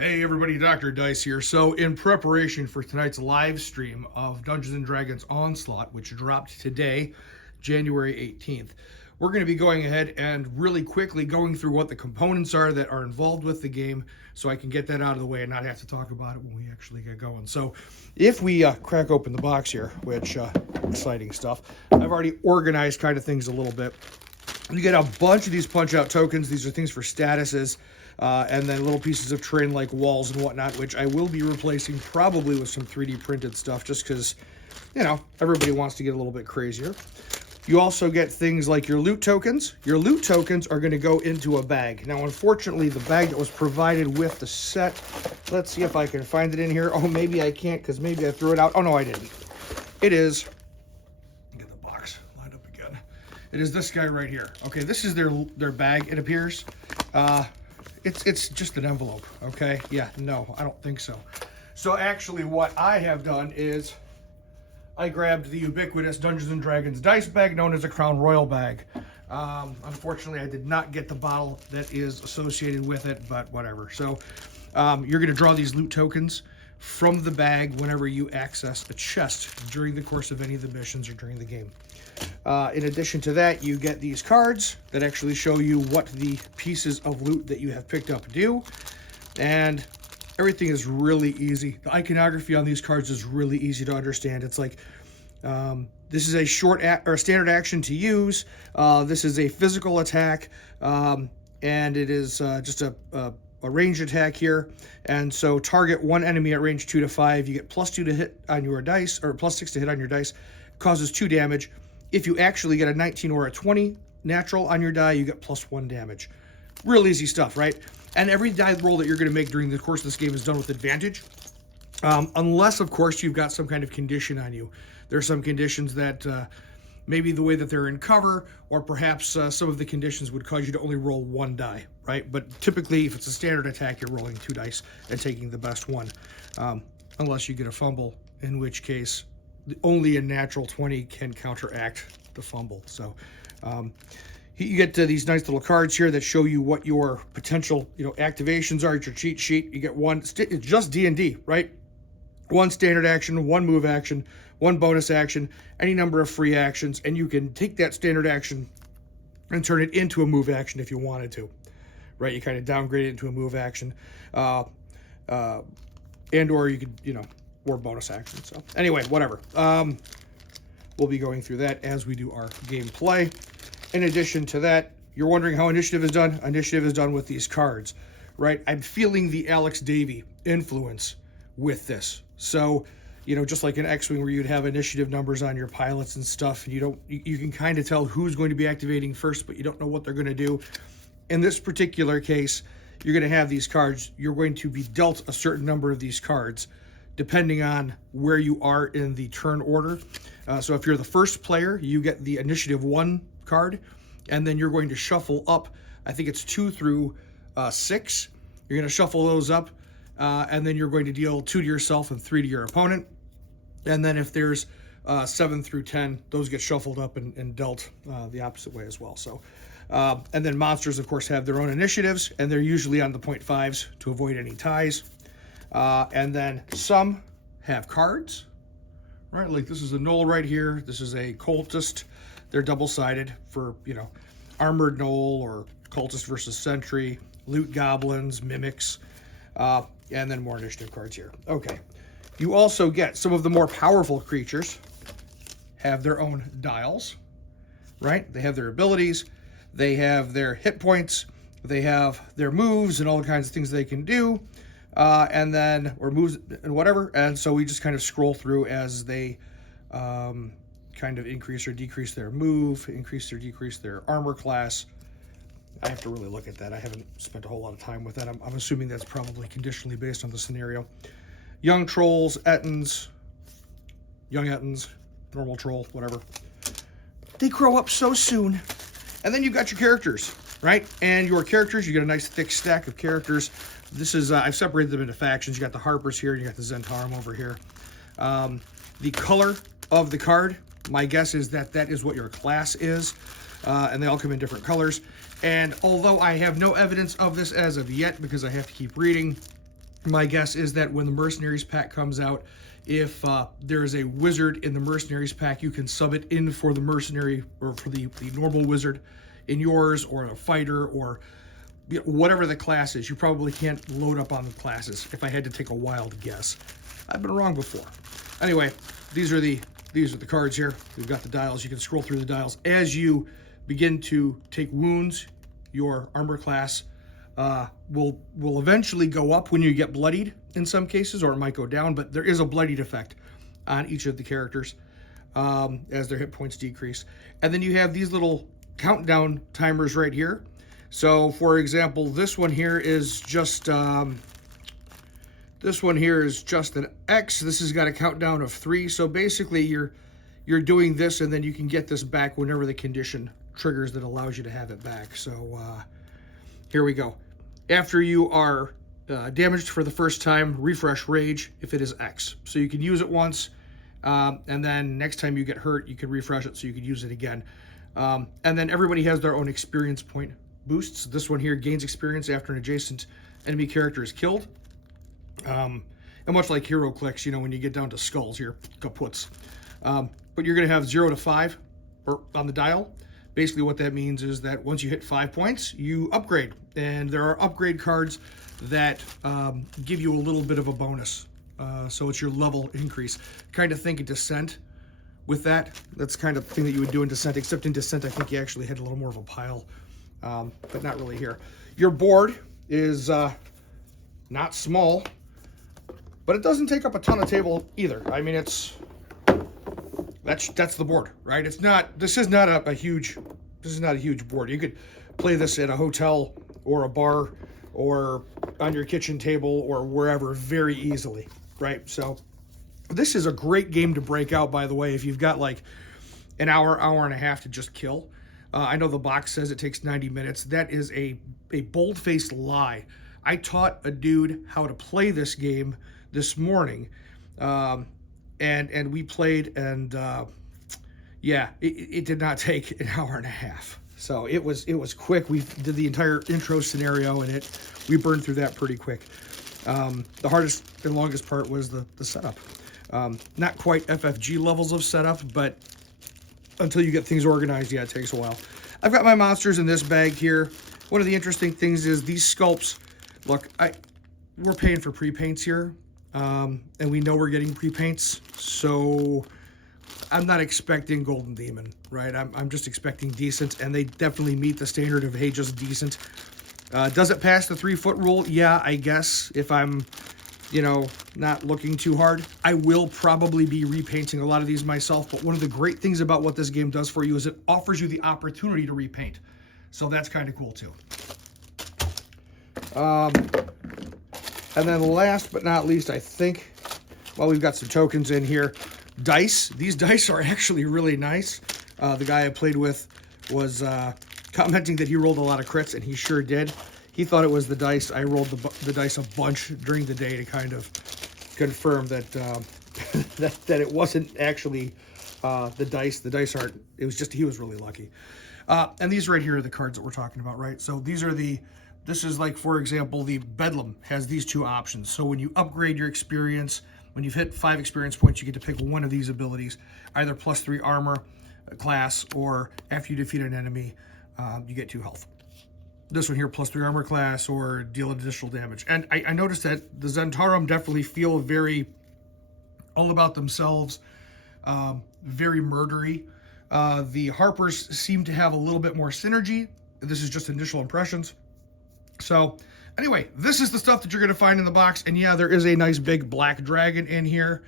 Hey everybody, Dr.Dice here. So in preparation for tonight's live stream of Dungeons & Dragons Onslaught, which dropped today, January 18th, we're going to be going ahead and really quickly going through what the components are that are involved with the game so I can get that out of the way and not have to talk about it when we actually get going. So if we crack open the box here, which exciting stuff, I've already organized kind of things a little bit. You get a bunch of these punch-out tokens. These are things for statuses. And then little pieces of terrain like walls and whatnot, which I will be replacing probably with some 3D printed stuff just because, you know, everybody wants to get a little bit crazier. You also get things like your loot tokens. Your loot tokens are going to go into a bag. Now, unfortunately, the bag that was provided with the set, let's see if I can find it in here. Oh, maybe I can't because maybe I threw it out. Oh, no, I didn't. It is, get the box lined up again. It is this guy right here. Okay, this is their bag, it appears. It's just an envelope, okay? Yeah, no, I don't think so. So actually what I have done is I grabbed the ubiquitous Dungeons & Dragons dice bag known as a Crown Royal bag. Unfortunately, I did not get the bottle that is associated with it, but whatever. So you're going to draw these loot tokens from the bag whenever you access a chest during the course of any of the missions or during the game. In addition to that, you get these cards that actually show you what the pieces of loot that you have picked up do. And everything is really easy. The iconography on these cards is really easy to understand. It's like, this is a standard action to use. This is a physical attack. And it is just a ranged attack here. And so target one enemy at range 2 to 5. You get +2 to hit on your dice, or +6 to hit on your dice. Causes 2 damage. If you actually get a 19 or a 20 natural on your die, you get +1 damage. Real easy stuff, right? And every die roll that you're going to make during the course of this game is done with advantage. Unless, of course, you've got some kind of condition on you. There are some conditions that maybe the way that they're in cover, or perhaps some of the conditions would cause you to only roll 1 die, right? But typically, if it's a standard attack, you're rolling 2 dice and taking the best one. Unless you get a fumble, in which case only a natural 20 can counteract the fumble. So you get these nice little cards here that show you what your potential, activations are. It's your cheat sheet. You get one. It's just D&D, right? 1 standard action, 1 move action, 1 bonus action, any number of free actions, and you can take that standard action and turn it into a move action if you wanted to, right? You kind of downgrade it into a move action, and or you could, or bonus action. So anyway, whatever. We'll be going through that as we do our gameplay. In addition to that, you're wondering how initiative is done. Initiative is done with these cards, right? I'm feeling the Alex Davey influence with this. So, just like in X-Wing where you'd have initiative numbers on your pilots and stuff, and you can kind of tell who's going to be activating first, but you don't know what they're going to do. In this particular case, you're going to have these cards. You're going to be dealt a certain number of these cards depending on where you are in the turn order. So if you're the first player, you get the initiative 1 card, and then you're going to shuffle up, I think it's 2 through 6. You're going to shuffle those up, and then you're going to deal 2 to yourself and 3 to your opponent. And then if there's 7 through 10, those get shuffled up and dealt the opposite way as well. So, and then monsters, of course, have their own initiatives, and they're usually on the 0.5s to avoid any ties. And then some have cards, right? Like this is a Knoll right here. This is a Cultist. They're double-sided for, Armored Knoll or Cultist versus Sentry, Loot Goblins, Mimics, and then more initiative cards here. Okay. You also get some of the more powerful creatures have their own dials, right? They have their abilities. They have their hit points. They have their moves and all the kinds of things they can do. And then, or moves and whatever. And so we just kind of scroll through as they kind of increase or decrease their move, increase or decrease their armor class. I have to really look at that. I haven't spent a whole lot of time with that. I'm assuming that's probably conditionally based on the scenario. Young trolls, Ettins, young Ettins, normal troll, whatever. They grow up so soon. And then you've got your characters, right? And your characters, you get a nice thick stack of characters. This is, I've separated them into factions. You got the Harpers here, and you got the Zentarum over here. The color of the card, my guess is that is what your class is. And they all come in different colors. And although I have no evidence of this as of yet, because I have to keep reading, My guess is that when the Mercenaries pack comes out, if there is a wizard in the Mercenaries pack, you can sub it in for the mercenary or for the normal wizard in yours, or a fighter, or whatever the class is. You probably can't load up on the classes, if I had to take a wild guess. I've been wrong before. Anyway, these are the cards here. We've got the dials. You can scroll through the dials. As you begin to take wounds, your armor class will eventually go up when you get bloodied in some cases, or it might go down, but there is a bloodied effect on each of the characters as their hit points decrease. And then you have these little countdown timers right here. So for example, this one here is just an X. This has got a countdown of 3. So basically you're doing this, and then you can get this back whenever the condition triggers that allows you to have it back. So here we go. After you are damaged for the first time, refresh rage if it is X. So you can use it once, and then next time you get hurt, you can refresh it so you can use it again. And then everybody has their own experience point boosts. This one here gains experience after an adjacent enemy character is killed. And much like hero clicks, you know, when you get down to skulls here, kaputs. But you're going to have 0 to 5 on the dial. Basically what that means is that once you hit 5 points, you upgrade. And there are upgrade cards that give you a little bit of a bonus. So it's your level increase. Kind of think of Descent with that. That's kind of the thing that you would do in Descent, except in Descent I think you actually had a little more of a pile, but not really here. Your board is not small, but it doesn't take up a ton of table either. I mean, that's the board, right? This is not a huge board. You could play this at a hotel or a bar or on your kitchen table or wherever very easily, right? So this is a great game to break out, by the way, if you've got like an hour and a half to just kill. I know the box says it takes 90 minutes. That is a bold-faced lie. I taught a dude how to play this game this morning, and we played, and yeah, it did not take an hour and a half. So it was quick. We did the entire intro scenario, and we burned through that pretty quick. The hardest and longest part was the setup. Not quite FFG levels of setup, but until you get things organized, yeah, it takes a while. I've got my monsters in this bag here. One of the interesting things is these sculpts. Look, we're paying for pre-paints here, and we know we're getting pre-paints, so I'm not expecting Golden Demon, right? I'm just expecting decent, and they definitely meet the standard of, hey, just decent. Does it pass the 3-foot rule? Yeah, I guess, if I'm, you know, not looking too hard. I will probably be repainting a lot of these myself, but one of the great things about what this game does for you is it offers you the opportunity to repaint. So that's kind of cool too. And then last but not least, I think, well, we've got some tokens in here. Dice. These dice are actually really nice. The guy I played with was commenting that he rolled a lot of crits, and he sure did. He thought it was the dice. I rolled the dice a bunch during the day to kind of confirm that that it wasn't actually the dice. The dice aren't. It was just he was really lucky. And these right here are the cards that we're talking about, right? So these are this is like, for example, the Bedlam has these 2 options. So when you upgrade your experience, when you've hit 5 experience points, you get to pick one of these abilities, either +3 armor class, or after you defeat an enemy, you get 2 health. This one here, +3 armor class, or deal additional damage. And I noticed that the Zentarum definitely feel very all about themselves, very murdery. The Harpers seem to have a little bit more synergy. This is just initial impressions. So anyway, this is the stuff that you're going to find in the box. And yeah, there is a nice big black dragon in here.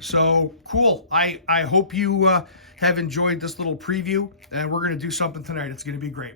So cool. I hope you have enjoyed this little preview, and we're going to do something tonight. It's going to be great.